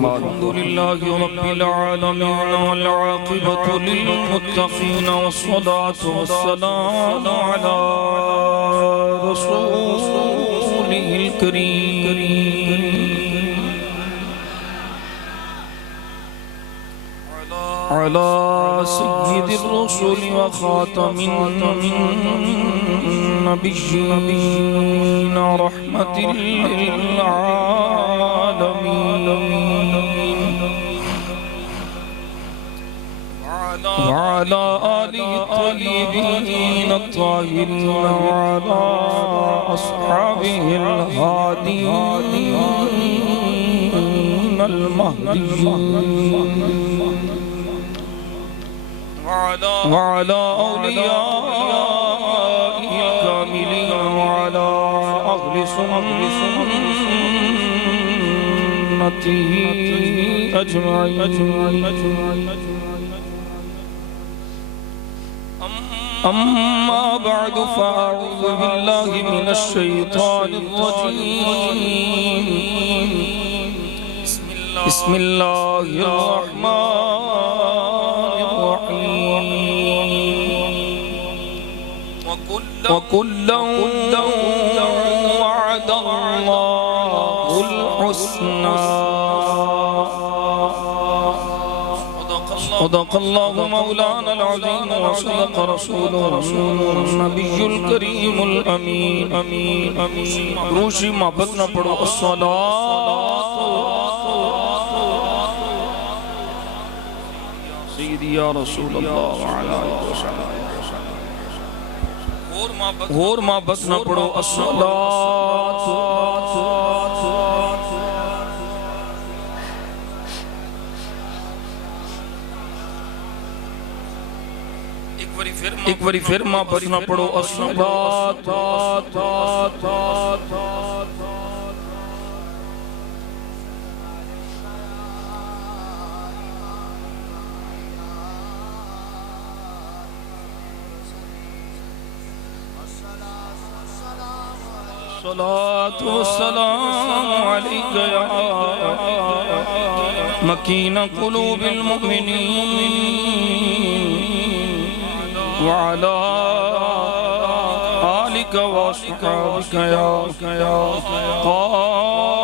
الحمد لله رب العالمين والعاقبة للمتقين والصلاة والسلام على رسوله الكريم على سيد الرسل وخاتم النبيين رحمة للعالمين وعلى آله الطيبين الطاهرين وعلى أصحابه الهادين المهديين وعلى أوليائه الكاملين وعلى أهل سنته أجمعين أما بعد فأعوذ بالله من الشيطان الرجيم بسم الله الرحمن الرحيم وكلا وعد الله الحسنى صدق الله مولانا العظيم وصدق رسوله النبي الكريم الأمين روشی محبت نہ پڑھو الصلاة سیدی یا رسول اللہ وعلا آلہ وسلم اور محبت نہ پڑھو الصلاة ایک باری پھر محبت نہ پڑھو الصلاة الصلاة والسلام عليك يا مكين قلوب المؤمنين وعلى آلك وأصحابك يا قائد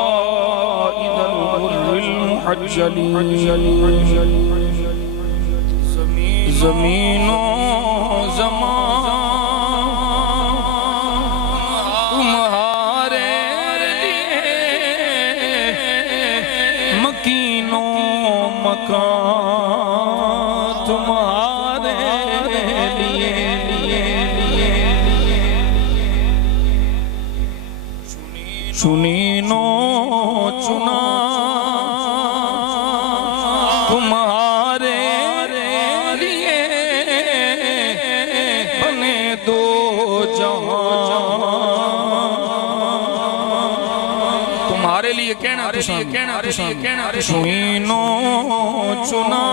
الغر المحجلين زمین و زمان تمہارے لیے مکین و مکان تمہارے چنین و چنا تمہارے لیے بنے دو جہاں تمہارے لیے کہنا چنین و چنا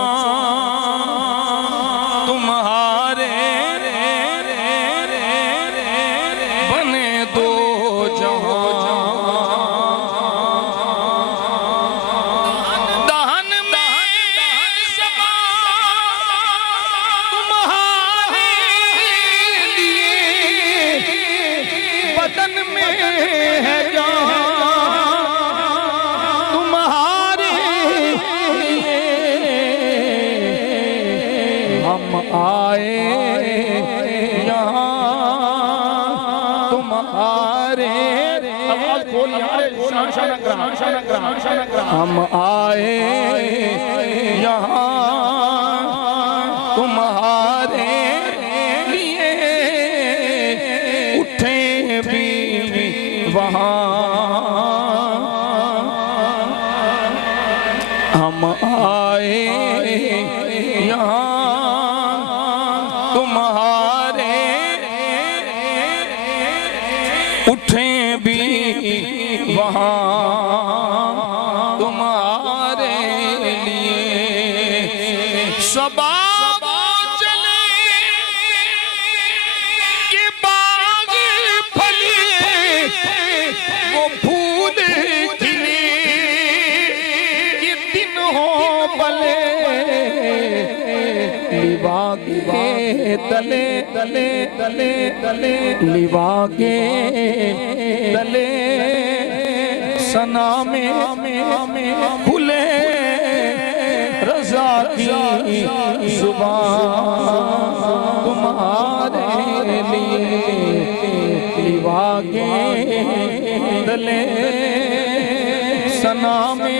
تمہارے بنے دو جہاں ہم آئے یہاں تمہارے لیے اٹھیں بھی وہاں ہم آئے یہاں تمہارے اٹھیں بھی وہاں تمہارے لیے شباب چلے یہ باغ پھلے وہ پھول کھلے یہ پلے لیوا کے تلے تلے تلے تلے لیوا کے تلے ثنا میں کھلے رضا کی زبان تمہارے لیے لیوا کے تلے ثنا میں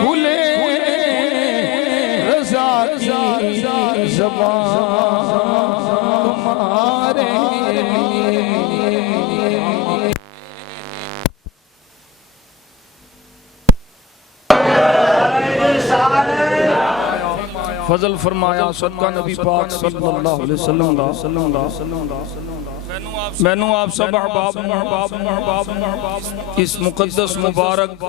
کھلے رضا کی زبان تمہارے لیے فضل فرمایا صدقہ نبی پاک صلی اللہ علیہ وسلم میں نو آپ سب احباب اس مقدس مبارک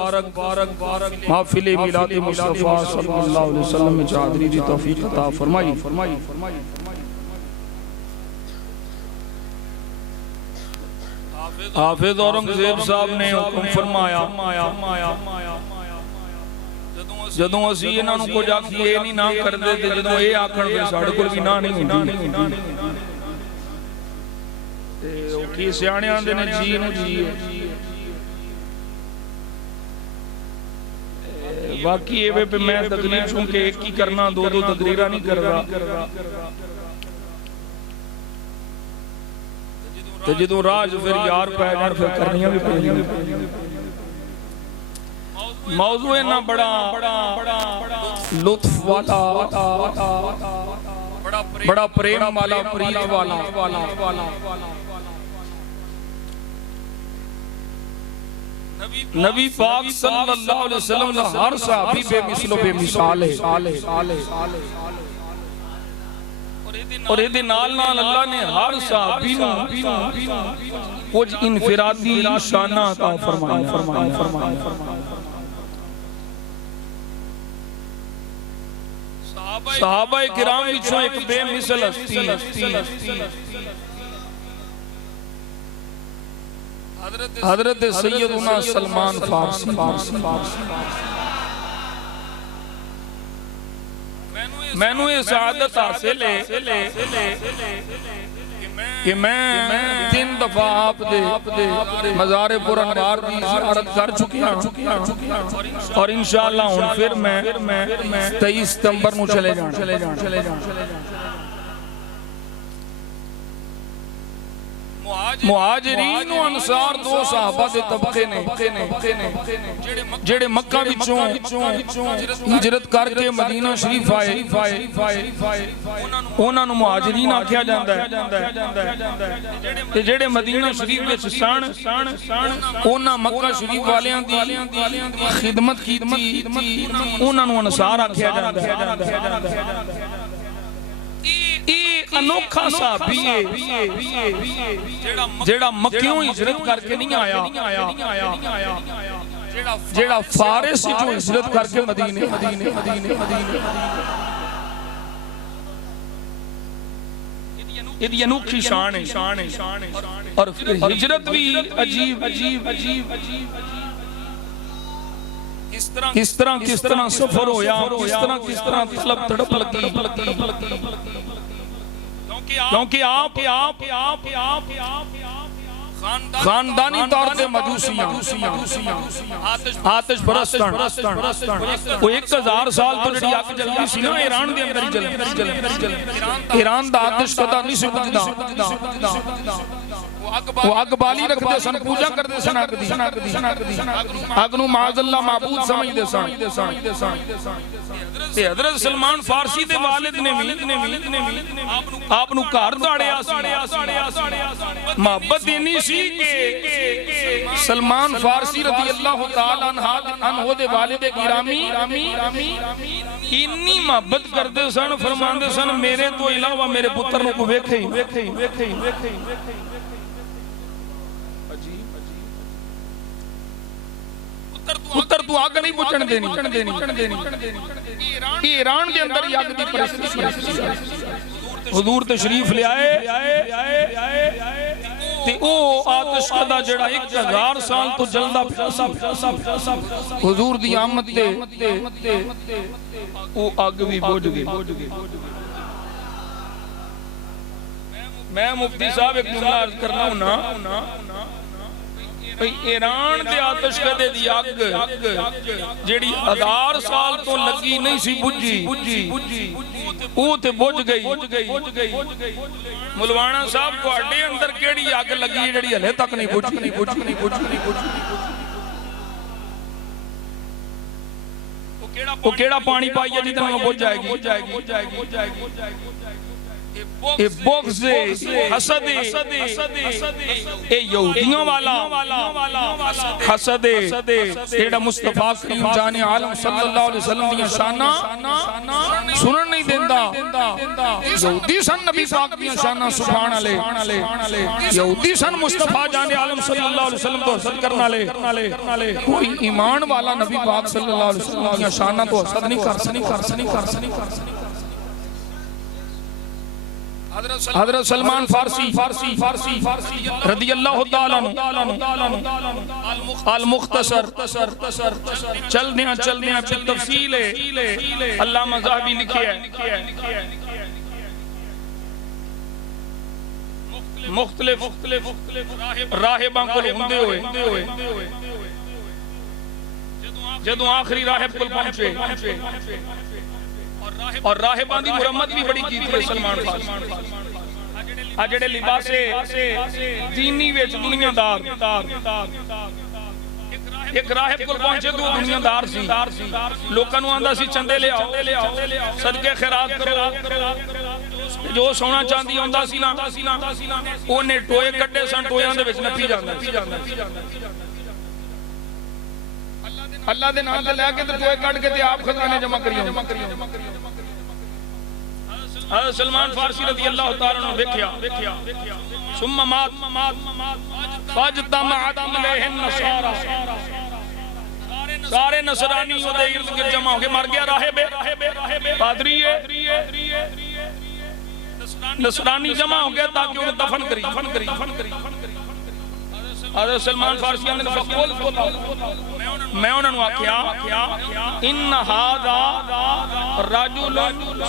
محفل میلاد مصطفیٰ صلی اللہ علیہ وسلم میں حاضری دی توفیق عطا فرمائی حافظ اورنگزیب صاحب نے حکم فرمایا جدوں اسی انہاں نوں کچھ آکھیے نہیں نہ کر دے تے جدوں اے آکھن تے ساڈے کول بھی نہ نہیں ہوندی تے او کی سیانے آندے نے جی نو جی باقی اے پہ میں تقریر چونکہ ایک ہی کرنا دو تقریراں نہیں کردا تے جدوں راج پھر یار پے جان پھر کرنیاں بھی پیندیاں موضوع اتنا بڑا لطف والا بڑا پریم والا پریت والا نبی پاک صلی اللہ علیہ وسلم کا ہر صحابی بے مثل و بے مثال ہے اور یہ نال اللہ نے ہر صحابی نو کچھ انفرادی شانہ عطا فرمایا صحابہ کرام وچوں ایک بے مثل ہستی حضرت سیدنا سلمان فارسی میں نو یہ سعادت حاصل ہے کہ میں 3 دفعہ آپ دے مزار پر انوار دی زیارت کر چکیا اور انشاءاللہ ہوں پھر میں 23 ستمبر نو چلے جان مہاجرین و انصار 2 صحابہ دے طبقے نے جڑے مکہ وچوں ہجرت کر کے مدینہ شریف آئے انہاں نوں مہاجرین آکھیا جاندا ہے تے جڑے مدینہ شریف وچ سن انہاں مکہ شریف والیاں دی خدمت کیتی انہاں نوں انصار آکھیا جاندا ہے انوکھا صحابی ہے جیڑا مکیوں ہجرت کر کے نہیں آیا جیڑا فارس جو ہجرت کر کے مدینے یہ انوکھی شان ہے اور ہجرت بھی عجیب کس طرح سفر ہویا کس طرح طلب تڑپ لگی کیونکہ آپ خاندانی طور سے مجوسیاں آتش پرستان وہ 1000 سال تو جڑی آگ جلدی سی نا ایران دے اندر جلدی ایران دا آتش قطع نہیں سے بجدا وہ اگ بالی رکھ دے سن پوجا کر دے سن اگ نو معاذ اللہ معبود سمجھ دے سن حضرت سلمان فارسی دے والد نے آپ نو کار داڑیا محبت دینی سی کہ سلمان فارسی رضی اللہ تعالیٰ عنہ دے والد گرامی انی محبت کر دے سن فرمان دے سن میرے تو علاوہ میرے پتر نو کو ویکھے پتر تو آگ نہیں بچن دینی ایران دے اندر ہی آگ دی پرستش حضور تشریف لے آئے تے او آتش کدا جڑا 1000 سال تو جلدا پیا حضور دی آمد تے او اگ بھی بجھ گئی میں مفتی صاحب ایک جملہ عرض کرنا ہوں نا ایران دے آتش کدے دی اگ جیڑی 1000 سال تو لگی نہیں سی بجھی او تے بجھ گئی ملوانا صاحب کو اڈے اندر کیڑی اگ لگی جیڑی ہلے تک نہیں بجھی وہ کیڑا پانی پائیے جتنا وہ بجھ جائے گی اے بغض حسد اے یہودیوں والا حسد ایڈا مصطفیٰ کریم جان عالم صلی اللہ علیہ وسلم دیا شانہ سنن نہیں دیندہ یہودی سن نبی پاک دیا شانہ سبحان علیہ یہودی سن مصطفیٰ جان عالم صلی اللہ علیہ وسلم تو حسد کرنا لے کوئی ایمان والا نبی پاک صلی اللہ علیہ وسلم دیا شانہ تو حسد نہیں کر حضرت سلمان فارسی رضی اللہ تعالیٰ المختصر چل دیا تفصیل علامہ ذہبی لکھے ہے مختلف راہباں کو ہندے ہوئے جدوں آخری راہب کو پہنچے اور راہبان دی مرمت بھی بڑی کی تھی سلمان فارسی آجڑے لباسے دینی ویچ دنیا دار ایک راہب کو پہنچے دو دنیا دار سی لوکانو آندہ سی چندے لے آؤ صدقے خیرات کرو جو سونا چاندی آندہ سی نا اونے ٹوئے کٹے سن ٹوئے آندے ویچ نپی جاندہ اللہ دے نام دے لے کے ٹوئے کٹ کے تے آپ خزانے جمع کریوں حضرت سلمان فارسی رضی اللہ تعالیٰ نے دیکھیا ثم مات فاجتمعت علیہ النصارى سارے نصرانی وہ دے ارد گرد جمع ہو کے مر گیا راہب پادری نصرانی جمع ہو گیا تاکہ انہیں دفن کری حضرت سلمان فارسی نے فقول میں انہوں نے آکھیا ان هذا رجل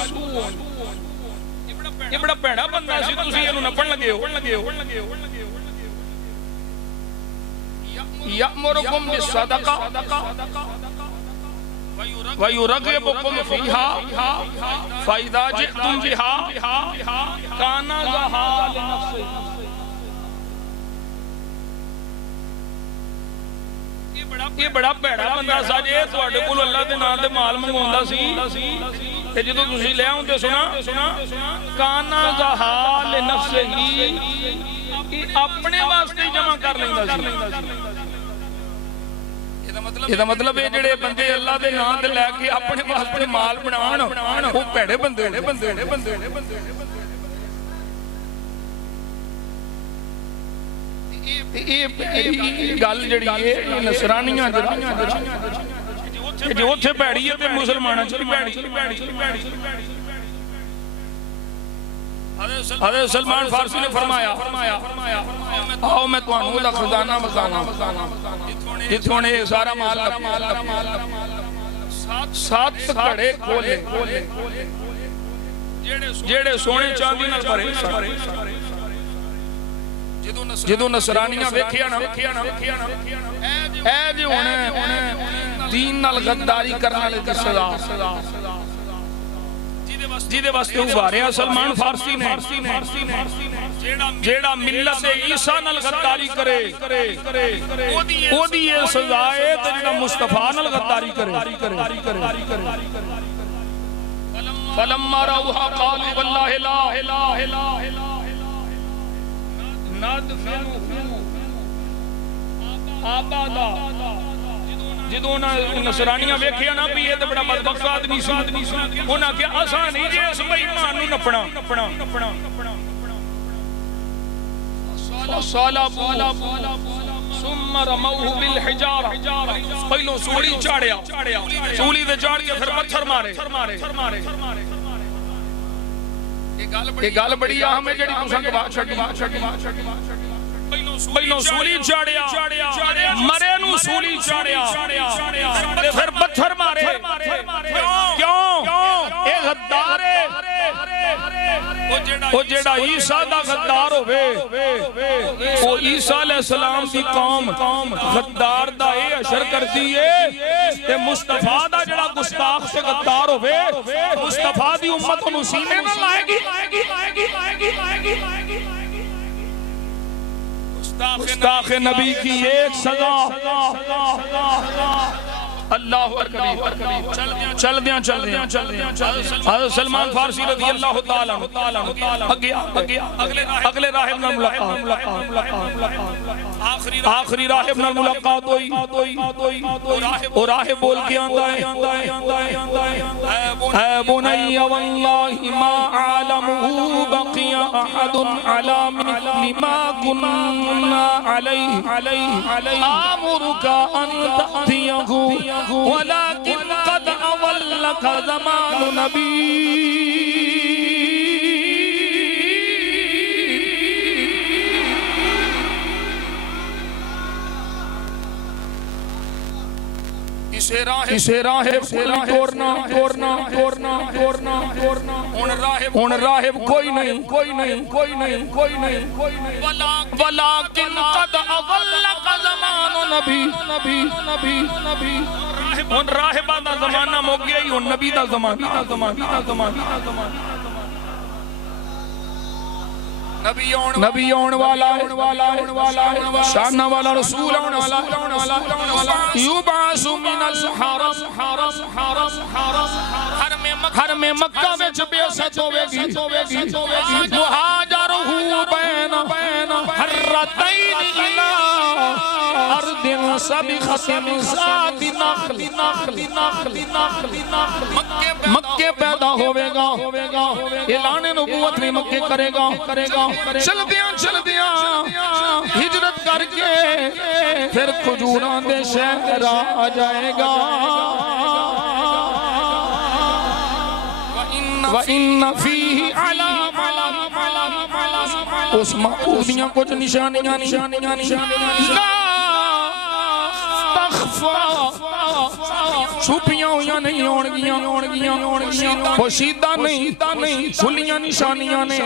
سوء یہ بڑا پیڑا بندہ سی تسی انہوں نپن لگے ہو یأمرکم بالصدقہ وَيُرَغِبُكُمْ فِيهَا فَإِذَا جِئْتُمْ بِهَا كَانَ لَهَا لِنَفْسِهِ یہ بڑا پیڑا بندہ سا جے تواڈے کول اللہ دے نام تے مال منگوندا سی تے جدوں تسی لے آؤندے سنا کانا ذہال نفسہی اپنے واسطے جمع کر لیندا سی یہ مطلب ہے جڑے بندے اللہ دے نام تے لے کے اپنے واسطے مال بنان او پیڑے بندے گل جڑی ہے نصرانیاں جو اتھے پیڑی ہے تے مسلماناں چلی پیڑی حضرت سلمان فارسی نے فرمایا آؤ میں توانوں دا خزانہ بزانا جتھوں نے سارا مال سات کھڑے کھولے جیڑے سونے چاندی نال بھرے جدو نصرانیاں ویکھیا نا اے جی انہیں دین نال غداری کرنا لے دی سزا جیدے واسطے ابھاریا سلمان فارسی نے جیڑا ملت عیسیٰ نال غداری کرے او دی یہ سزا ہے تے جیڑا مصطفیٰ نال غداری کرے فلما روحا قالوا واللہ لا الہ الا جدوں نصرانیاں ویکھیا نا بھی یہ تے بڑا بدبخت آدمی سی انہاں کہ اساں نہیں جے اس بے ایمان نوں نپنا ثم رموه بالحجارہ پہلو سولی چاڑیا سولی دے چاڑ کے پھر پتھر مارے یہ گل بڑی اہم ہے جڑی تساں گوا چھڈی پہلو سولی چاڑیا مرے نو سولی چاڑیا پھر پتھر مارے کیوں اے غدار ہے وہ جیڑا عیسیٰ دا غدار ہوئے وہ عیسیٰ علیہ السلام دی قوم غدار دا اے اشر کرتی ہے کہ مصطفیٰ دا جیڑا گستاخ سے غدار ہوئے مصطفیٰ دی امت انہوں سینے نہ لائے گی گستاخ نبی کی ایک سزا اللہ اکبر چل دیاں حضرت سلمان فارسی رضی اللہ تعالیٰ اگلے راہب نہ ملاقات آخری راہب نہ ملاقات ہوئی اور راہب بول کے آندہ ہے اے بنی واللہ ما عالمہ بقی احد علی مثل ما کننا علیہ آمرک ان تأتیہ ولكن قد أضلك زمان نبي اسے راہب توڑنا ان راہب کوئی نہیں ولیکن قد اضلک زمان نبی ان راہبہ دا زمانہ مو گیا ہی ان نبی دا زمانہ نبی آن والا شانہ والا رسول آن والا یبعث من الحرم حرم مکہ میں بیعت ہوے گی مہاجرہ بین حرتین الى ارض سبخت من ذات نخل مکہ پیدا ہوے گا اعلان نبوت بھی مکہ کرے گا چل دیاں ہجرت کر کے پھر کھجوران دے شہر آ جائے گا وَإِنَّ فِيهِ عَلَامًا اس معبودیاں کچھ نشانیاں لا تخفا چھپیاں ہویاں نہیں ہونگیاں پوشیدہ نہیں کھلیاں نشانیاں نے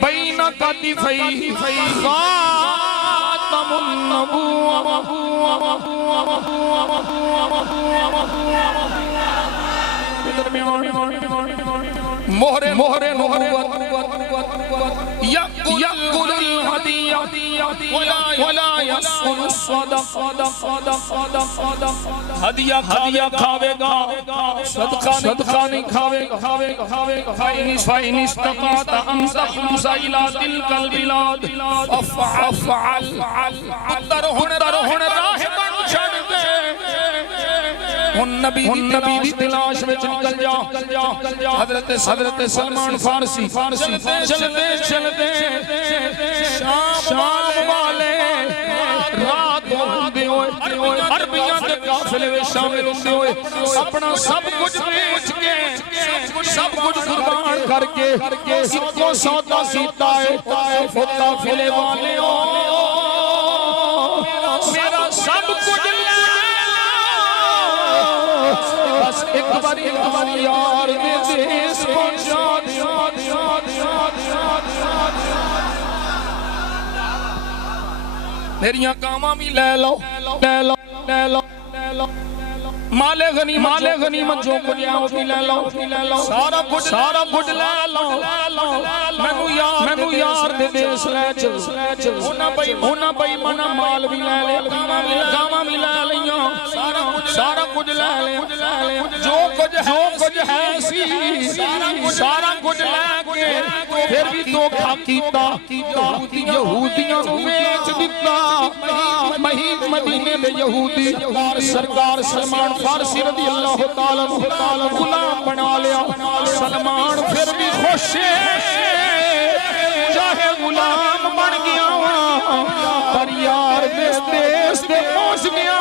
بین کتفیہ خاتم النبوہ مہر نبوت یأکل الہدیہ ولا یسکن الصدق ہدیہ کھاوے گا صدقہ نہیں کھاوے گا فَإِنِ اسْتَطَعْتَ أَن تَخْلُصَ إِلَىٰ تِلْكَ الْبِلَادِ افعل ہن راہباں چھڑ دے ان نبی دی تلاش میں نکل جا حضرت سلمان فارسی چلتے شام والے رات ہوندے ہوئے عربیاں دے قافلے میں شامل ہوندے ہوئے اپنا سب کچھ بیچ کے سب کچھ قربان کر کے کو سودا کیتا ہے وہ قافلے والے میرا سب کچھ بس ایک باری یار دے دیس پہنچا دیا میریاں کاماں بھی لے لو مال غنیمت جو کچھ ہے وہ بھی لے لو سارا کچھ لے لو مینو یار دے دیس لے چل ہونا بھائی منا مال بھی لے لے گاواں بھی لے لیاں سارا کچھ لے لے جو کچھ ہے سی سارا کچھ لے کے پھر بھی دھوکا کیتا یہودیاں نو بیچ دتا مدینے دے یہودی سرکار سلمان فارسی رضی اللہ تعالیٰ غلام بنا لیا سلمان پھر بھی خوش چاہے غلام بن گیا پر یار دیس دے پہنچ گیا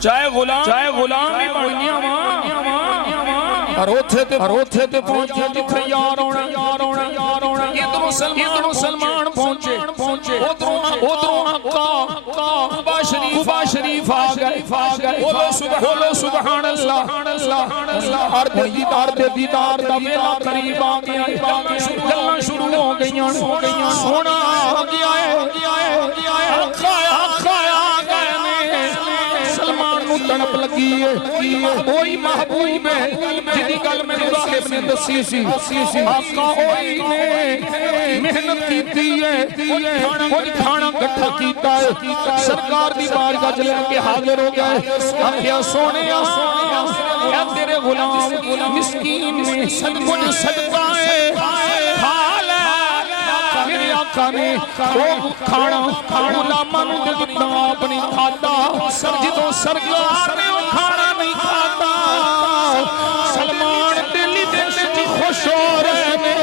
چاہے غلام بھی بن گیا اور اوتھے تے پہنچے جتھے یار ہونا ادھروں سلمان پہنچے ادھروں آقا قبا شریف آ گئے بولو سبحان اللہ اور دیدار دا ویلا قریب آ گیا گلاں شروع ہو گئیاں سونا آ گیا ہے آقا آ گئے نے سلمان نو تڑپ لگی ہے وہی محبوب ہے جدی گل میں راہب نے دسی سی آقا وہی نے محنت کیتی ہے کوئی کھانا کٹھا کیتا ہے سرکار دی بارگاہ چ لے کے حاضر ہو گئے آخیا سونیا اے تیرے غلام مسکین نے کچھ صدقہ ہے میرے آقا نے کھانا غلاماں نوں دتا آپ نہیں کھاتا جدوں سرکار نے وہ کھانا نہیں کھاتا سلمان دل وچ خوش ہو رہے نے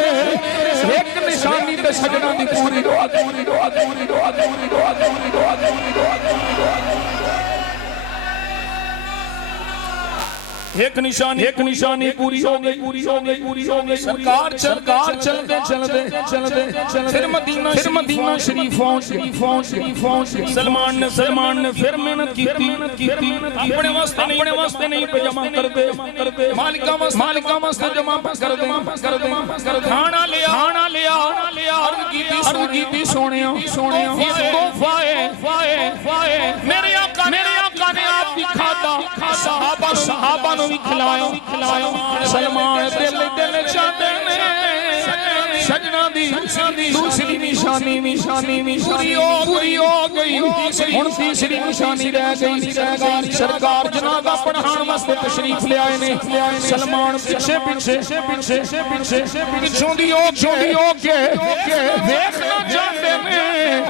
ایک نشانی تے سجنا دی پوری ایک نشانی پوری ہو گئی سرکار چلتے پھر مدینہ شریف پہنچ سلمان نے پھر محنت کی اپنے واسطے نہیں پہ جمع کر دے مالکہ واسطے جمع کر دے کھانا لیا عرض کی تھی سونیا یہ تحفہ ہے میرے آقا نے آپ بھی کھاتا صحابہ نو بھی کھلایا سلمان دل چاہتے ہیں سجنا دی دوسری نشانی پوری ہو گئی ہن تیسری نشانی رہ گئی سرکار جنازہ پڑھان واسطے تشریف لے آئے نے سلمان پیچھے پچھوں دی ہو کے دیکھنا چاہتے ہیں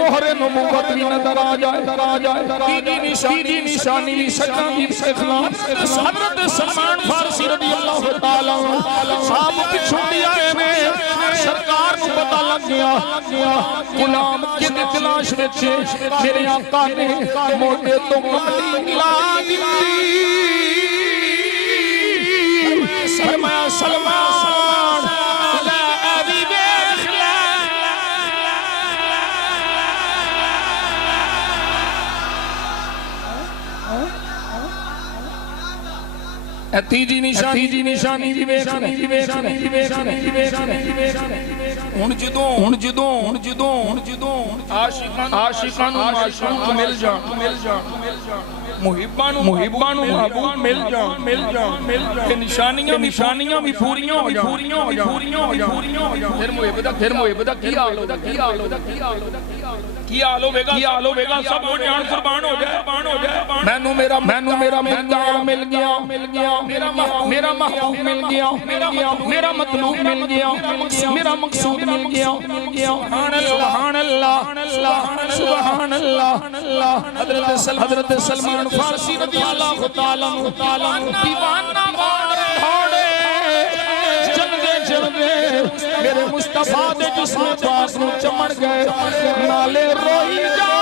مہر نبوت بھی نظر آ جائے تیسری نشانی سجنا دی اخلاص حضرت سلمان فارسی رضی اللہ تعالی عنہ صاحب پچھوں دی آئے نے سرکار نو پتہ لگ گیا غلام کی تلاش وچ میرے آقا نے موٹے تو کملی لا دتی فرمایا سلمان لا ابی دیکھ لے تیجی نشانی بھی ویکھنی ہن جدوں عاشقاں نوں معشوق مل جان محباں نوں محبوب مل جان تے نشانیاں بھی پوریاں ہو جان پھر محبت دا کی حال ہوے گا سب ہو جان قربان ہو جائے مینوں میرا مل گیا میرا محبوب مل گیا میرا مطلوب مل گیا میرا مقصود مل گیا سبحان اللہ حضرت سلمان فارسی رضی اللہ تعالی عنہ دیوانہ گھوڑے چلدے میرے مصطفیٰ دے جسم پاک نو چمڑ گئے نالے روئی جا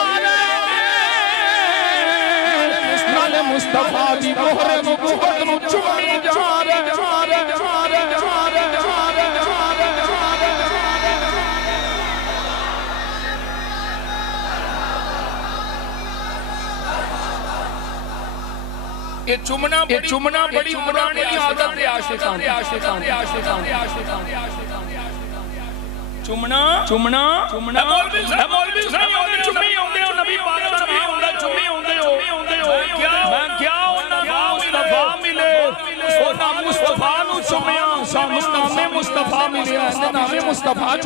مصطفیٰ دی مہر نبوت نو چمی جا رہے یہ چمنا بڑی پرانی عادت ہے عاشقان چمنا مولوی صاحب چمی ہوندے ہو نبی پاک چمی ہوندے ہو کیا مصطفیٰ ملے مصطفیٰ نو چمیا سانو نام مصطفیٰ ملیا نام مصطفیٰ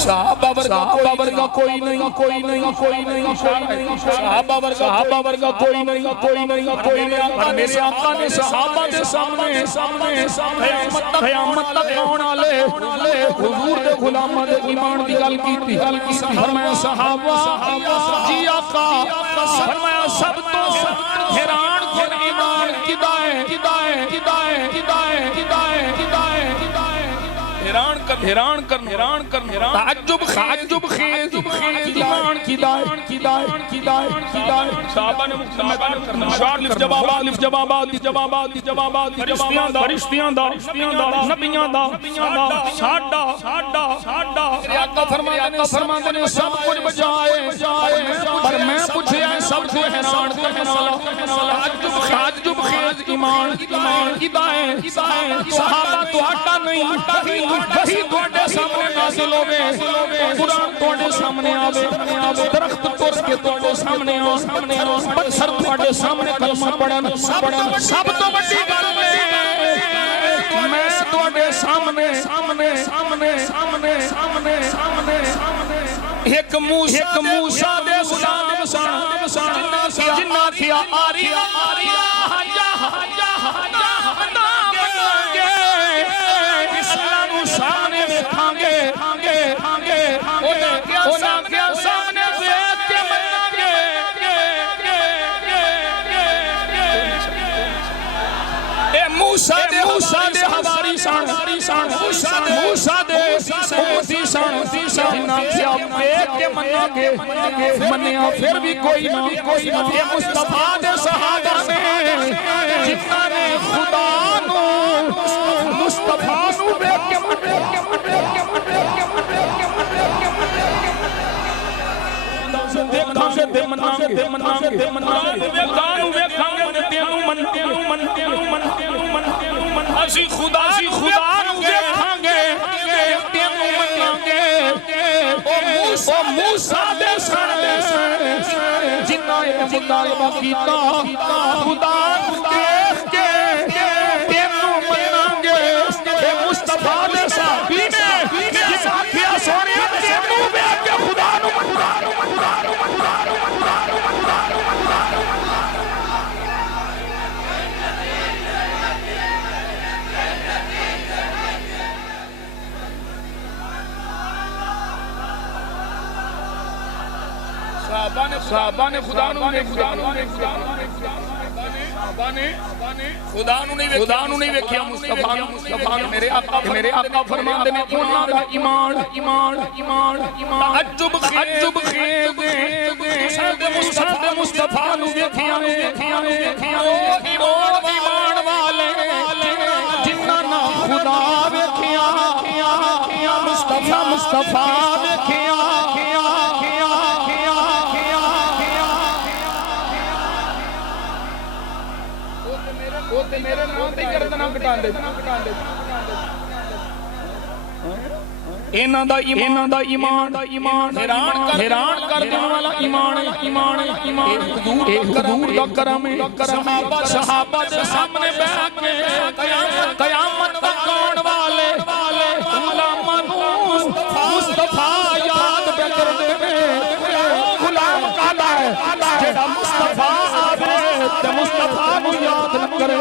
صحابہ ورگا کوئی نہیں صحابہ ورگا کوئی نہیں پر میرے آقا نے صحابہ دے سامنے قیامت تک آنے والے حضور دے غلاماں دے ایمان دی گل کیتی فرمایا صحابہ جی آقا فرمایا سب تو حیران کن ایمان کدا ہے حیران کرنا تعجب خیز ایمان کی دائیں صحابہ نے لف جوابات فرشتیاں دا نبیاں دا ساڈا آقا فرماندے نے سب کچھ بجائے پر میں پوچھیا سب کو حیران کرنے والا تعجب خیز ایمان کی دائیں صحابہ تو ہٹا نہیں وہی تواڈے سامنے نازل ہوے قرآن تواڈے سامنے آوے درخت تر کے تواڈے سامنے پتھر تواڈے سامنے کلمہ پڑھن سب تو بڑی گل میں تواڈے سامنے ایک موسیٰ دے غلام جنہ کیا آریا اللہ نو سامنے ویکھاں گے انہاں کیا سامنے ویکھ کے مناں گے اے موسیٰ دے حواری سان موسیٰ دے امتی سان جنہ کیا ویکھ کے مناں گے منیا پھر بھی کوئی نہ اے مصطفیٰ دے صحابہ نے جنہ نے خدا نو مصطفیٰ نو ویکھ کے دیکھاں گے مناں اسی خدا نو ویکھاں گے تینوں مناں گے او موسیٰ دے سن جنہ اے مطالبہ کیتا خدا نو دیکھ کے تینوں مناں گے اے مصطفیٰ دے صحابی نے جس آکھیا سونے تینوں ویکھ کے خدا نو صحابہ نے خدا نو نہیں ویکھیا مصطفیٰ نو میرے آقا فرماندے نے انہاں دا ایمان تعجب خیز مصطفیٰ نو ویکھیا ایمان والے جنہاں نا خدا ویکھیا مصطفیٰ ویکھیا میرے نام تے گردنا کٹان دے انہاں دا ایمان حیران کر دین والا ایمان حضور دا کرم صحابہ دے سامنے بیٹھ کے قیامت تک آن والے غلاماں نو مصطفیٰ یاد پہ کر دے غلام کہتا ہے جڑا مصطفیٰ آوے تے مصطفیٰ نو یاد نہ کرے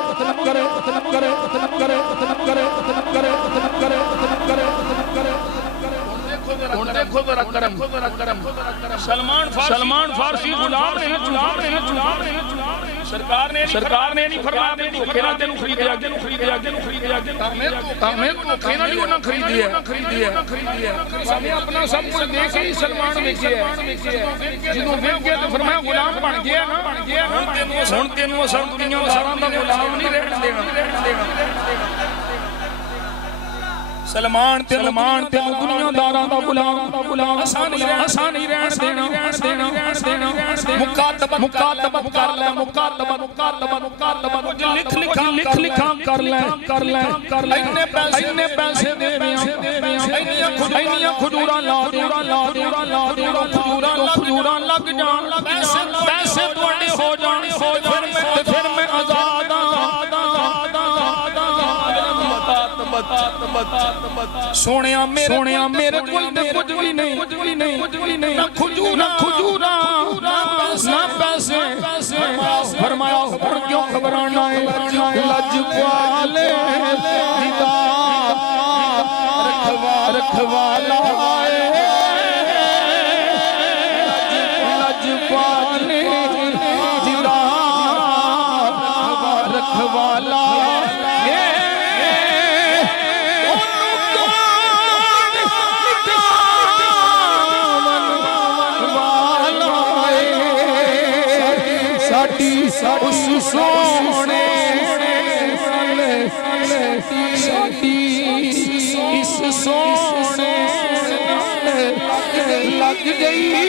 دیکھو ذرا کرم سلمان فارسی غلام نے سرکار نے نہیں فرمایا میں تو کھینا تینوں خریدیا ہمیں تو کھینا نہیں ہونا خریدی ہے ہمیں اپنا سب کچھ دے کے ہی سلمان دیکھے ہے جنہوں دیکھ گیا تو فرمایا غلام بن گیا نا ہن تینوں اساں دنیا داراں دا غلام نہیں رہن دینا سلمان تینوں دنیا داراں دا غلام اساں نہیں رہن دینا مکاتبہ کر لے لکھ لکھاں کر لے اینے پیسے دے اینیاں کھجوراں لا کھجوراں لگ جان پیسے تواڈے ہو جان پھر میں آزاد سونیا میرے کل تے کچھ بھی نہیں نہ کھجورا نہ پیسے فرمایا ہن کیوں گھبرانا ہے لجپالے خدا رکھوالا ہے لجپالے خدا رکھوالا اس سونے اس سونے لگ گئی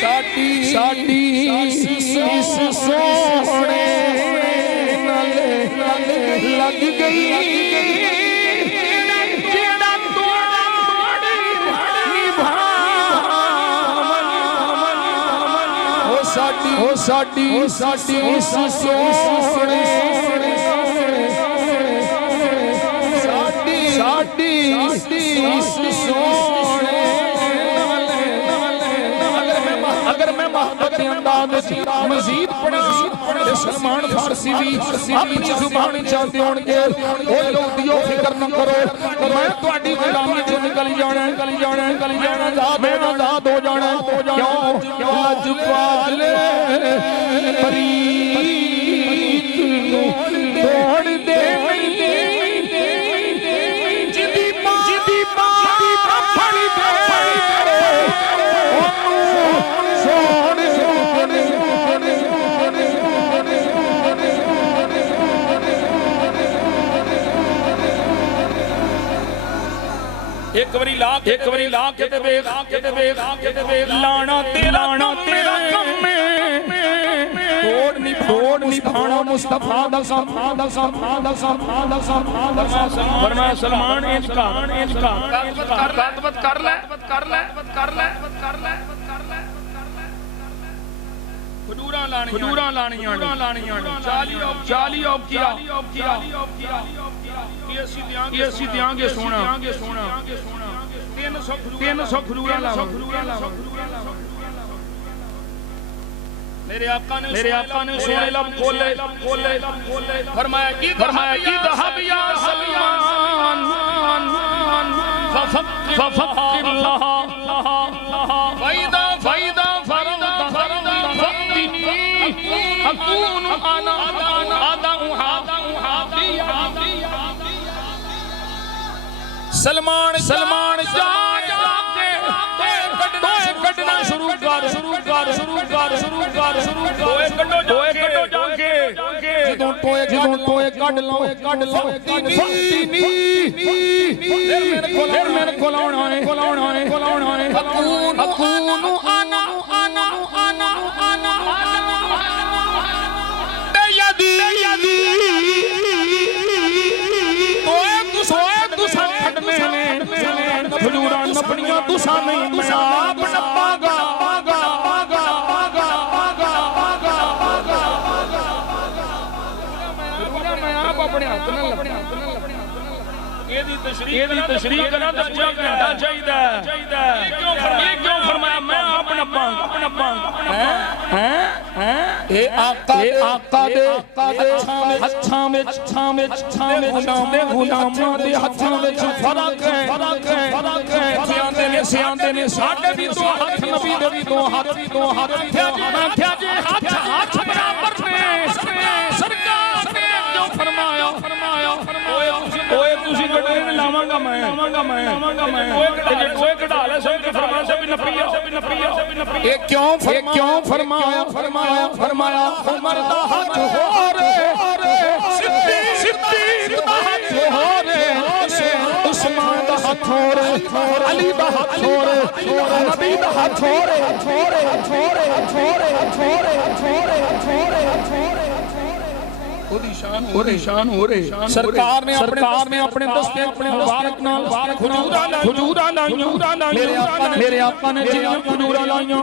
ساڈی اس سونے لگ گئی ساڈی اس سونے اگر میں محبت انداز مزید پڑھا سلمان فارسی بھی اپنی زبان چاہتے ہوں گے وہ یہودیوں فکر نہ کرو میں تہاڈی غلامی چوں نکل جانا میں آزاد ہو جانا کیوں لجپال پریت نو توڑ دے جدی پھڑی دے ایک وری لا کے تے ویکھ لانا تیرا کم ہے توڑ نہیں پھانا مصطفیٰ دا فرمایا سلمان انج کا کر لے کھجوراں لانیاں 40 اوپ کیا یہ اسی دیاں گے سونا 300 کھجوراں لاؤ میرے آقا نے سونے لب کھولے فرمایا اذهب یا سلمان ففقر لها فإذا فرغت فأتني أكون أنا أدعوها سلمان جا کے کٹنا شروع کر ٹوئے کٹو جا کے جدوں ٹوئے کٹ لو پھر میرے کول آنا ہے اکون انا بیدی تساں کھڑنے نے کھجوراں نپنیاں تساں نہیں میں آپ نپاں گا یہ تشریح کرنا تو پورا گھنٹہ چاہیے یہ کیوں فرمایا میں آپ نپاں اے آقا دے ہتھاں وچ غلاماں دے ہتھاں وچ فرق ہے سیاندے نے ساڈے بھی دو ہاتھ نبی دے بھی دو ہاتھ کیا جی ہاتھ برابر نے سرکار نے کیوں فرمایا اوے تسی گڈے نے لاواں گا میں اوے کڈا لے سو کہ فرمایا سے بھی نپیا اے کیوں فرمایا عمر دا ہاتھ ہو رے صدیق دا ہاتھ ہو رے عثمان دا ہاتھ ہو رے علی دا ہاتھ ہو رے نبی دا ہاتھ ہو رے شان ہو رہے سرکار نے اپنے دستے اپنے مبارک نال کھجوراں لائیاں میرے آقا نے جنہاں کھجوراں لائیاں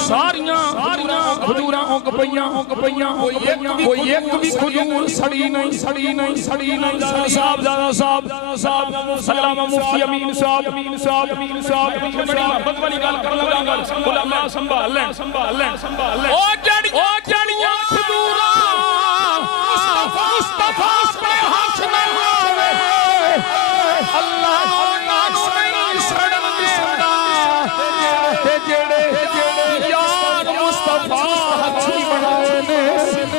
ساریاں کھجوراں اگ پئیاں کوئی ایک بھی کھجور سڑی نہیں صاحب علامہ مفتی امین صاحب بڑی محبت والی گل کر لگا علماء سنبھال لیں او جڑیاں کھجوراں مصطفیٰ اپنے ہاتھ میں لاوے اللہ نانو نہیں سڑن دیتا تے جڑے یار مصطفیٰ ہاتھی بنائے نے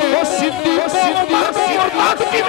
وہ صدیق عمر کی